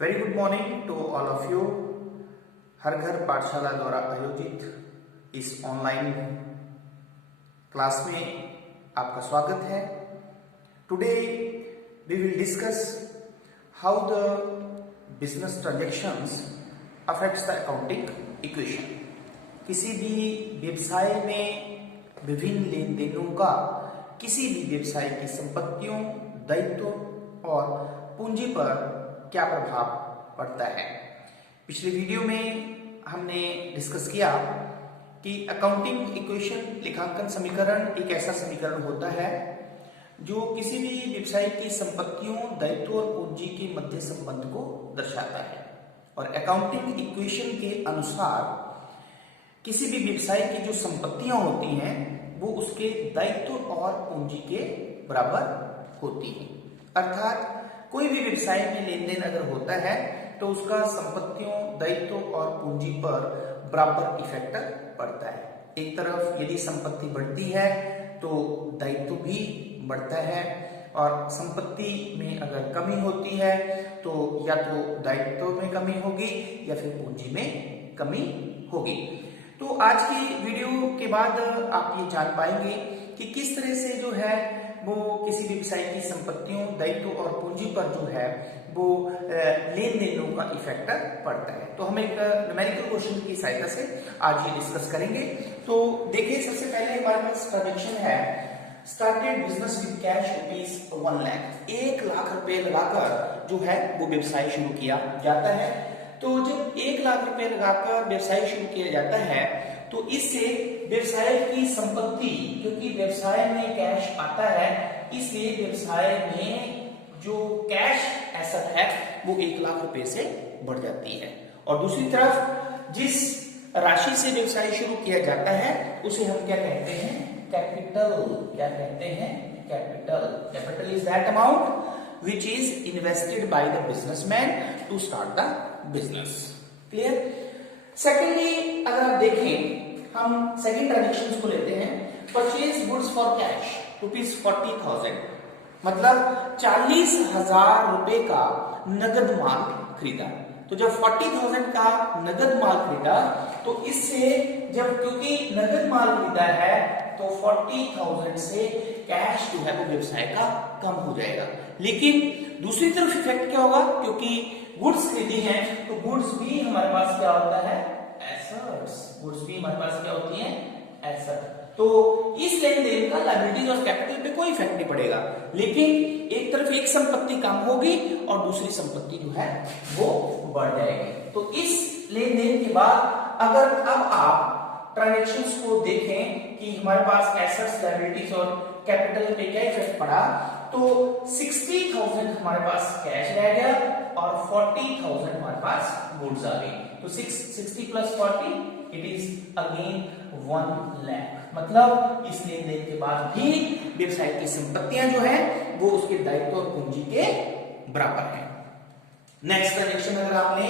Very good morning to all of you. हर घर पाठशाला द्वारा आयोजित इस ऑनलाइन क्लास में आपका स्वागत है। Today we will discuss how the business transactions affects the accounting equation. किसी भी व्यवसाय में विभिन्न लेन देनों का किसी भी व्यवसाय की संपत्तियों, दायित्व और पूंजी पर क्या प्रभाव पड़ता है। पिछले वीडियो में हमने डिस्कस किया कि अकाउंटिंग इक्वेशन लेखांकन समीकरण एक ऐसा समीकरण होता है जो किसी भी व्यवसाय की संपत्तियों, दायित्व और पूंजी के मध्य संबंध को दर्शाता है। और अकाउंटिंग इक्वेशन के अनुसार किसी भी व्यवसाय की जो संपत्तियां होती हैं वो उसके दायित्व और पूंजी के बराबर होती हैं। अर्थात कोई भी व्यवसाय में लेन देन अगर होता है तो उसका संपत्तियों, दायित्व और पूंजी पर बराबर इफेक्ट पड़ता है। एक तरफ यदि संपत्ति बढ़ती है तो दायित्व भी बढ़ता है, और संपत्ति में अगर कमी होती है तो या तो दायित्व में कमी होगी या फिर पूंजी में कमी होगी। तो आज की वीडियो के बाद आप ये जान पाएंगे कि किस तरह से जो है वो किसी व्यवसाय की संपत्तियों, दायित्व और पूंजी पर जो है वो लेन देनों का इफेक्ट पड़ता है। तो हम एक न्यूमेरिकल क्वेश्चन की सहायता से आज ये डिस्कस करेंगे। तो देखिए, सबसे पहले हमारे पास ट्रांजैक्शन है started business with cash ₹1 lakh. 1 lakh रुपए लगाकर जो है वो व्यवसाय शुरू किया जाता है। तो जब 1 लाख रुपए लगाकर व्यवसाय शुरू किया जाता है तो इससे व्यवसाय की संपत्ति, क्योंकि व्यवसाय में कैश आता है इसलिए व्यवसाय में जो कैश एसेट है वो 1 लाख रुपए से बढ़ जाती है। और दूसरी तरफ जिस राशि से व्यवसाय शुरू किया जाता है उसे हम क्या कहते हैं? कैपिटल। क्या कहते हैं? Capital. Capital is that amount which is invested by the businessman to start the business. Clear? Secondly अगर आप देखें, हम सेकेंड ट्रांजेक्शन को लेते हैं। परचेज गुड्स फॉर कैश ₹40,000, मतलब 40,000 रुपए का नगद माल खरीदा। तो जब 40,000 का नगद माल खरीदा तो इससे जब क्योंकि नगद माल खरीदा है तो 40,000 से कैश जो है वो व्यवसाय का कम हो जाएगा। लेकिन दूसरी तरफ इफेक्ट क्या होगा? क्योंकि गुड्स खरीदी हैं तो गुड्स भी हमारे पास क्या होता है? एसेट्स। गुड्स भी हमारे पास क्या होती हैं? एसेट। तो इस लेन देन का लायबिलिटीज और कैपिटल पे कोई इफेक्ट नहीं पड़ेगा, लेकिन एक तरफ एक संपत्ति कम होगी और दूसरी संपत्ति जो है वो बढ़ जाएगी। तो इस लेन देन के बाद अगर अब आप ट्रांजैक्शंस को देखें कि हमारे पास एसेट्स, लायबिलिटीज और कैपिटल पे क्या इफेक्ट पड़ा, तो 60,000 हमारे पास कैश रह गया और 40,000 हमारे पास गुड्स आ गई। तो 60 plus 40 it is again 1 lakh. मतलब इस लेन देन के बाद भी व्यवसाय की संपत्तियां जो है वो उसके दायित्व और पूंजी के बराबर है। नेक्स्ट ट्रांजैक्शन अगर आपने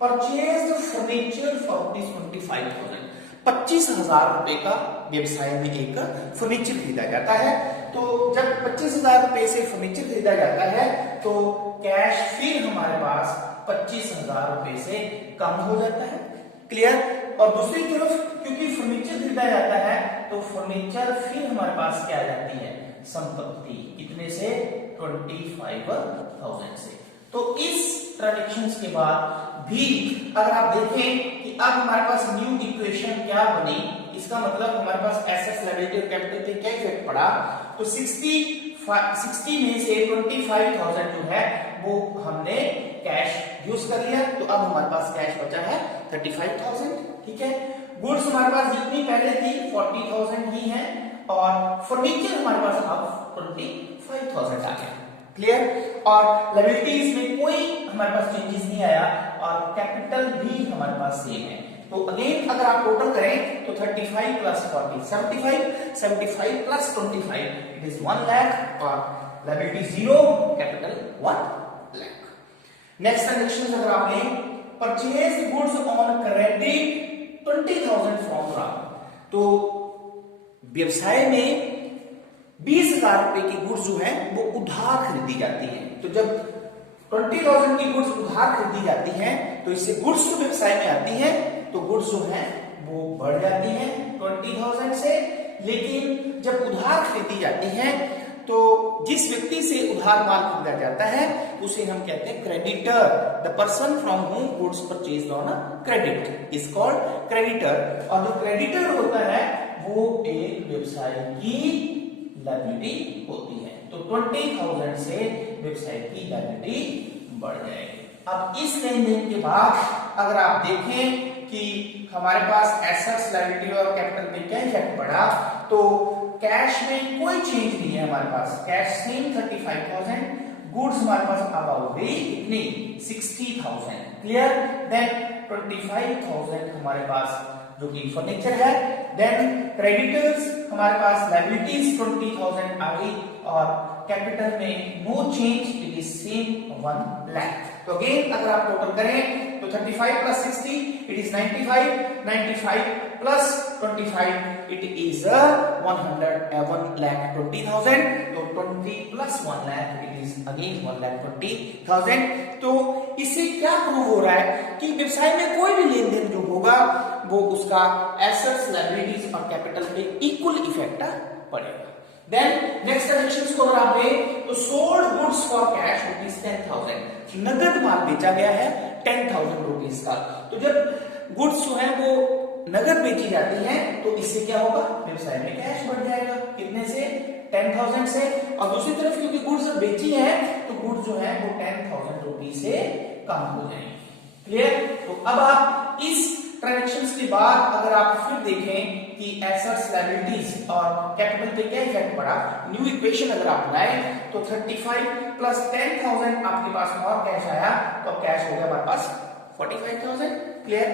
परचेज्ड फर्नीचर फॉर ₹25,000, 25,000 रुपए का व्यवसाय में एक फर्नीचर खरीदा जाता है। तो जब 25,000 रुपए से फर्नीचर खरीदा जाता है तो कैश फिर हमारे पास 25,000 रुपए से कम हो जाता है। क्लियर? और दूसरी तरफ क्योंकि फर्नीचर खरीदा जाता है तो फर्नीचर फिर हमारे पास क्या आ जाती है? संपत्ति। कितने से? 25,000 से। तो इस ट्रांजैक्शंस के बाद भी अगर आप देखें कि अब हमारे पास न्यू इक्वेशन क्या बनी, इसका मतलब हमारे पास एसेट्स, लायबिलिटी और कैपिटल पे क्या इफेक्ट पड़ा, तो 60 में से 25,000 जो है वो हमने कैश यूज कर लिया। तो अब हमारे पास कैश बचा है 35,000। ठीक है? गुड्स हमारे पास जितनी पहले थी 40,000 ही है और फर्नीचर हमारे पास अब 25,000 आ गया। क्लियर? और लायबिलिटीज में कोई हमारे पास चेंजेस नहीं आया और कैपिटल भी हमारे पास सेम है। तो अगेन अगर आप टोटल करें तो 35 plus 40 75 plus 25 it is 1 lakh और liability 0, capital 1 lakh. Next transaction अगर आपने purchase goods on credit 20,000 from Ram, तो व्यवसाय में 20,000 रुपए की गुड्स जो है वो उधार खरीदी जाती है। तो जब 20,000 की गुड्स उधार खरीदी जाती हैं तो इससे गुड्स जो व्यवसाय में आती है तो गुड्स जो है वो बढ़ जाती हैं 20,000 से। लेकिन जब उधार खरीदी जाती है तो जिस व्यक्ति से उधार माल खरीदा जाता है उसे हम कहते हैं creditor. The person from home goods purchased on credit is called creditor. और जो क्रेडिटर होता है वो एक व्यवसाय की लायबिलिटी होती है। तो 20,000 से व्यवसाय की लायबिलिटी बढ़ जाएगी। अब इस लेन देन के बाद अगर आप देखें कि हमारे पास एसेट्स, लायबिलिटी और कैपिटल में क्या इफेक्ट पड़ा, तो कैश में कोई चेंज नहीं है हमारे पास। कैश सेम 35,000, गुड्स हमारे पास अबाउट कितनी 60,000। क्लियर। देन 25,000 हमारे पास जो कि फर्नीचर है। देन क्रेडिटर्स हमारे पास लायबिलिटीज 20,000 आ गई और कैपिटल में no change, it is same 1 lakh. तो अगेन अगर आप टोटल करें तो 35 plus 60 it is 95, 95 plus 25 it is 1,20,000। तो 20 plus 1 lakh it is again 1,20,000। तो इससे क्या प्रूव हो रहा है कि व्यवसाय में कोई भी लेन देन जो होगा वो उसका एसेट्स, लायबिलिटीज और कैपिटल पे इक्वल इफेक्ट पड़ेगा। देन नेक्स्ट ट्रांजैक्शंस को अगर आप लें तो sold goods for cash rupees 10,000, नगद माल बेचा गया है 10,000 रुपीज का। तो जब गुड्स जो है वो नगद बेची जाती है तो इससे क्या होगा, व्यवसाय में कैश बढ़ जाएगा। कितने से 10,000 से। और दूसरी तरफ क्योंकि गुड्स जब बेची है तो गुड्स जो है वो 10,000 रुपीज से कम हो जाएंगे। क्लियर। तो अब आप इस ट्रांजैक्शंस के बाद अगर आप फिर देखें कि एसेट्स, लायबिलिटीज और कैपिटल पे क्या इफेक्ट पड़ा, न्यू इक्वेशन अगर आप लाएं तो 35 प्लस 10,000 आपके पास और कैश आया तो कैश हो गया हमारे पास 45,000। क्लियर।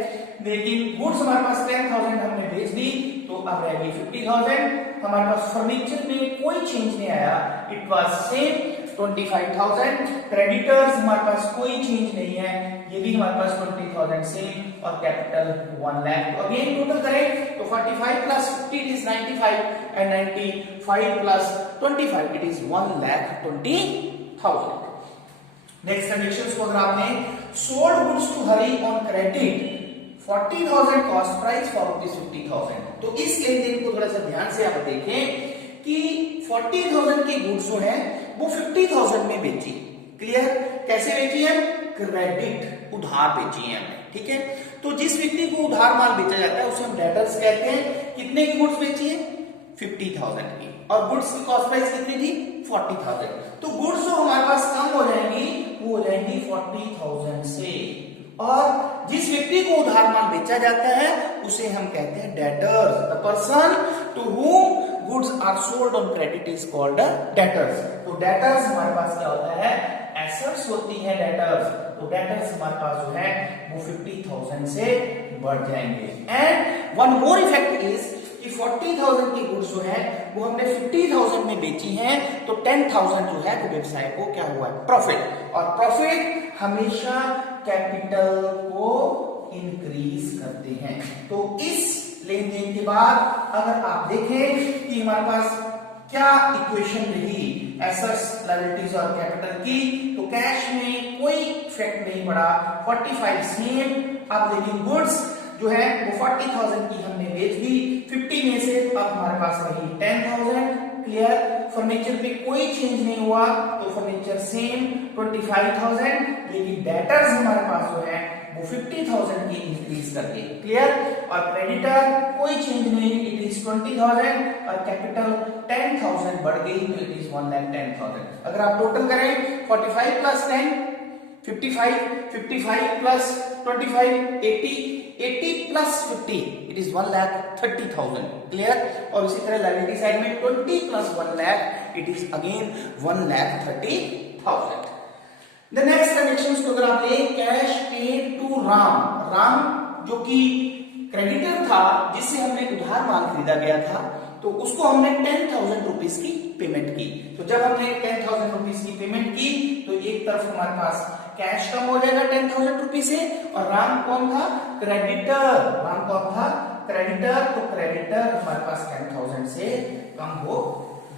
लेकिन गुड्स हमारे पास 10,000 हमने बेच दी तो अब रह गई 50,000। हमारे पास फर्नीचर में कोई चेंज नहीं आया, इट वाज सेम 25,000। क्रेडिटर्स हमारे पास कोई चेंज नहीं है, ये भी हमारे पास 20,000 सेम और कैपिटल 1 लाख। तो अगेन टोटल करें तो 45 plus 50 is 95 and 95 plus 25 it is 1,20,000। Next transactions को अगर आपने sold goods to Hari on credit 40,000 cost price for ₹50,000। तो इस लेन देन को थोड़ा सा ध्यान से आप देखें कि 40,000 की गुड्स जो है वो 50,000 में बेची। क्लियर। कैसे बेची है, क्रेडिट, उधार बेची है हमने। ठीक है। तो जिस व्यक्ति को उधार माल बेचा जाता है उसे हम डेटर्स कहते हैं। कितने की गुड्स बेची है, 50,000 की, और गुड्स की कॉस्ट प्राइस कितनी थी, 40,000। तो गुड्स जो हमारे पास कम हो जाएंगी वो हो जाएंगी 40,000 से। और जिस व्यक्ति को उधार माल बेचा जाता है उसे हम कहते हैं debtors. The person to whom goods are sold on credit is called debtors. तो डेटर्स हमारे पास क्या होता है, एसेट्स होती है डेटर्स। तो डेटर्स हमारे पास जो है वो 50,000 से बढ़ जाएंगे। And one more effect is कि 40,000 की गुड्स जो है वो हमने 50,000 में बेची हैं तो 10,000 जो है वो व्यवसाय को क्या हुआ है, प्रॉफिट। और प्रॉफिट हमेशा कैपिटल को इंक्रीज करते हैं। तो इस लेन देन के बाद अगर आप देखें कि हमारे पास क्या इक्वेशन रही एसेट्स, लायबिलिटीज और कैपिटल की, तो कैश में कोई इफेक्ट नहीं पड़ा, 45 सेम। अब लेकिन गुड्स जो है वो 40,000 की हमने बेच दी, 50 में से अब हमारे पास रही 10,000। क्लियर। फर्नीचर पे कोई चेंज नहीं हुआ तो फर्नीचर सेम 25,000, लेकिन डेटर्स हमारे पास जो है वो 50,000 की इंक्रीज कर दी। क्लियर। और क्रेडिटर कोई चेंज नहीं, इट इज 20,000 और कैपिटल 10,000 बढ़ गई तो इट इज 1,10,000। अगर आप टोटल करें 45 plus 10 55, 55 plus 25 80, 80 plus 50 it is 1,30,000। Clear. और इसी तरह लायबिलिटी साइड में 20 plus 1 lakh it is again 1,30,000। The next transactions को अगर आप ले, cash paid to Ram. Ram जो कि क्रेडिटर था जिससे हमने उधार माल खरीदा गया था तो उसको हमने 10,000 रुपीज की पेमेंट की। तो जब हमने 10,000 रुपीज की पेमेंट की तो एक तरफ हमारे पास कैश कम हो जाएगा 10,000 रुपीज से, और राम कौन था, क्रेडिटर। राम कौन था, क्रेडिटर। तो क्रेडिटर हमारे पास 10,000 से कम हो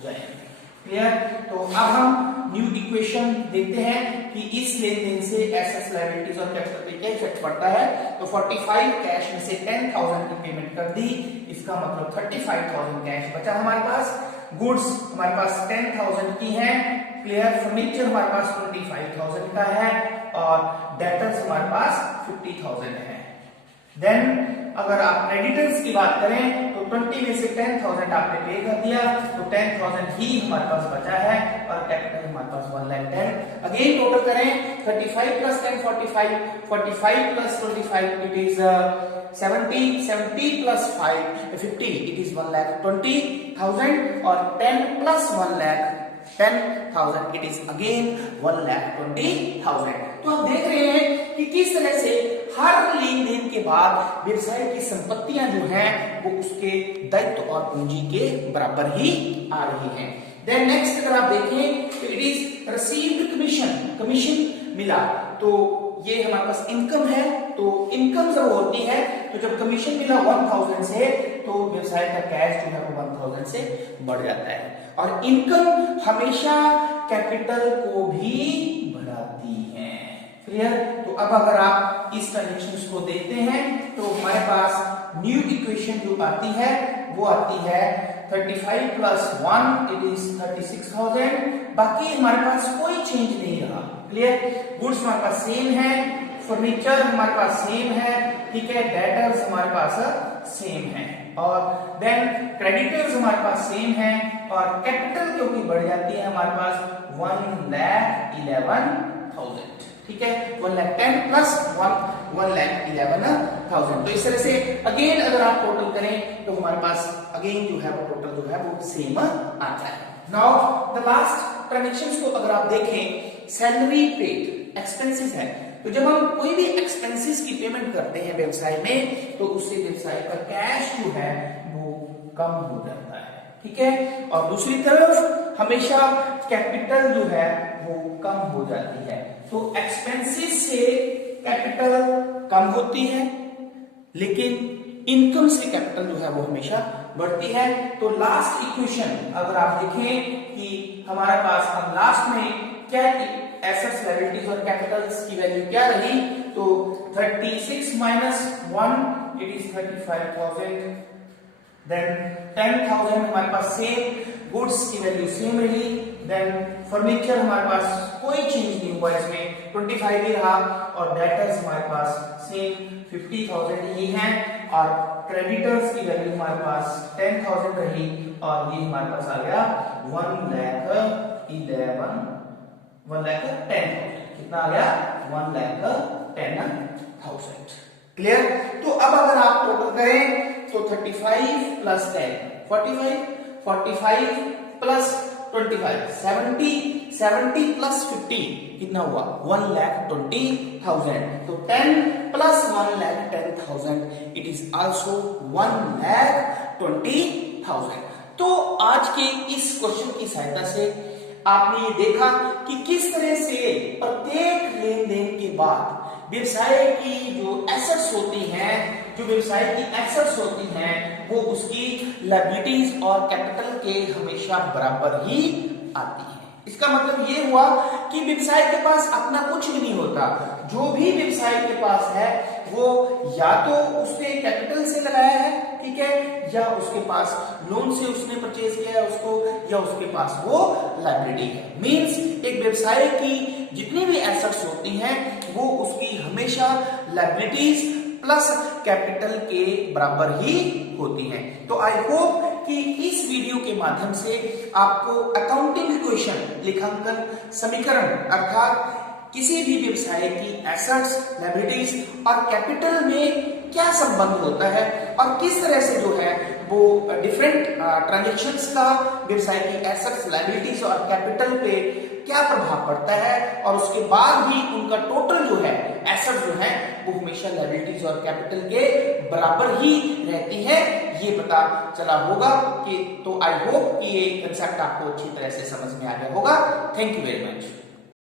जाएंगे। क्लियर? तो अब हम न्यू इक्वेशन देखते हैं कि इस लेन देन से एसेट्स, लायबिलिटीज और कैपिटल पे क्या इफेक्ट पड़ता है। तो 45 कैश में से 10,000 की पेमेंट कर दी, इसका मतलब 35,000 कैश बचा हमारे पास। गुड्स हमारे पास 10,000 की है, क्लियर? फर्नीचर हमारे पास 25,000 का है और डेटर्स हमारे पास 50,000 है। देन अगर आप क्रेडिटर्स की बात करें तो 20 में से 10,000 आपने पे कर दिया, तो 10,000 ही हमारे पास बचा है और कैपिटल हमारे पास 1,10,000। अगेन टोटल करें 35 plus 10 45, 45 plus 25 it is 70, 70 plus 5 50 it is 1,20,000 और 10 प्लस 1,10,000 इट इज अगेन 1,20,000। तो आप देख रहे हैं कि किस तरह से हर लेन देन के बाद व्यवसाय की संपत्तियां जो हैं वो उसके दायित्व और पूंजी के बराबर ही आ रही हैं। देन नेक्स्ट अगर आप देखें तो it is received commission, commission मिला, तो ये हमारे पास इनकम है। तो इनकम जब होती है तो जब कमीशन मिला 1,000 से तो व्यवसाय का कैश जो है वो 1,000 से बढ़ जाता है और इनकम हमेशा कैपिटल को भी बढ़ाती है। क्लियर? तो अब अगर आप इस ट्रांजेक्शंस को देखते हैं तो हमारे पास न्यू इक्वेशन जो आती है वो आती है 35 प्लस 1 इट इज 36,000। बाकी हमारे पास कोई चेंज नहीं रहा। क्लियर? गुड्स हमारे पास सेम है, फर्नीचर हमारे पास सेम है, ठीक है, डेटर्स हमारे पास सेम है और देन क्रेडिटर्स हमारे पास सेम है और कैपिटल क्योंकि बढ़ जाती है हमारे पास 1,11,000। ठीक है, 1,10,000 प्लस 1,11,000। तो इस तरह से अगेन अगर आप टोटल करें तो हमारे पास अगेन जो है वो टोटल जो है वो सेम आता है। नाउ द लास्ट ट्रांजेक्शंस को अगर आप देखें, सैलरी पेड एक्सपेंसेस है, तो जब हम कोई भी एक्सपेंसेस की पेमेंट करते हैं व्यवसाय में तो उससे व्यवसाय का कैश जो है वो कम हो जाता है। ठीक है, और दूसरी तरफ हमेशा कैपिटल जो है वो कम हो जाती है। तो एक्सपेंसेस से कैपिटल कम होती है लेकिन इनकम से कैपिटल जो है वो हमेशा बढ़ती है। तो लास्ट इक्वेशन अगर आप देखें कि हमारे पास अब लास्ट में क्या एसेट्स, लायबिलिटीज और कैपिटल्स की वैल्यू क्या रही, तो 36 माइनस 1 इट इज 35,000। देन 10,000 हमारे पास सेम, गुड्स की वैल्यू सेम रही। देन फर्नीचर हमारे पास कोई चेंज नहीं हुआ, इसमें 25 ही रहा और डेटर्स हमारे पास सेम 50,000 ही है और क्रेडिटर्स की वैल्यू हमारे पास 10,000 रही और ये हमारे पास आ गया 1,10,000। कितना आ गया? 1,10,000। क्लियर? तो अब अगर आप टोटल करें तो 35 प्लस 10 45, 45 प्लस 25 70, 70 प्लस 50 कितना हुआ? 1,20,000। तो 10 प्लस 1,10,000 इट इज आल्सो 1,20,000। तो आज के इस क्वेश्चन की सहायता से आपने ये देखा कि किस तरह से प्रत्येक लेन देन के बाद व्यवसाय की जो एसेट्स होती हैं, जो व्यवसाय की एसेट्स होती हैं वो उसकी लायबिलिटीज और कैपिटल के हमेशा बराबर ही आती है। इसका मतलब ये हुआ कि व्यवसाय के पास अपना कुछ भी नहीं होता। जो भी व्यवसाय के पास है वो या तो उसने कैपिटल से लगाया है, ठीक है, या उसके पास लोन से उसने परचेज किया है उसको, या उसके पास वो लायबिलिटी है। मींस एक व्यवसाय की जितनी भी एसेट्स होती हैं वो उसकी हमेशा लायबिलिटीज प्लस कैपिटल के बराबर ही होती हैं। तो आई होप कि इस वीडियो के माध्यम से आपको अकाउंटिंग इक्वेशन, लेखांकन समीकरण अर्थात किसी भी व्यवसाय की एसेट्स, लायबिलिटीज और कैपिटल में क्या संबंध होता है और किस तरह से जो है वो डिफरेंट ट्रांजैक्शंस का व्यवसाय की एसेट्स, लायबिलिटीज और कैपिटल पे क्या प्रभाव पड़ता है और उसके बाद भी उनका टोटल जो है एसेट्स जो है वो हमेशा लायबिलिटीज और कैपिटल के बराबर ही रहती है, ये पता चला होगा कि। तो आई होप कि ये कंसेप्ट आपको अच्छी तरह से समझ में आ गया होगा। Thank you very much.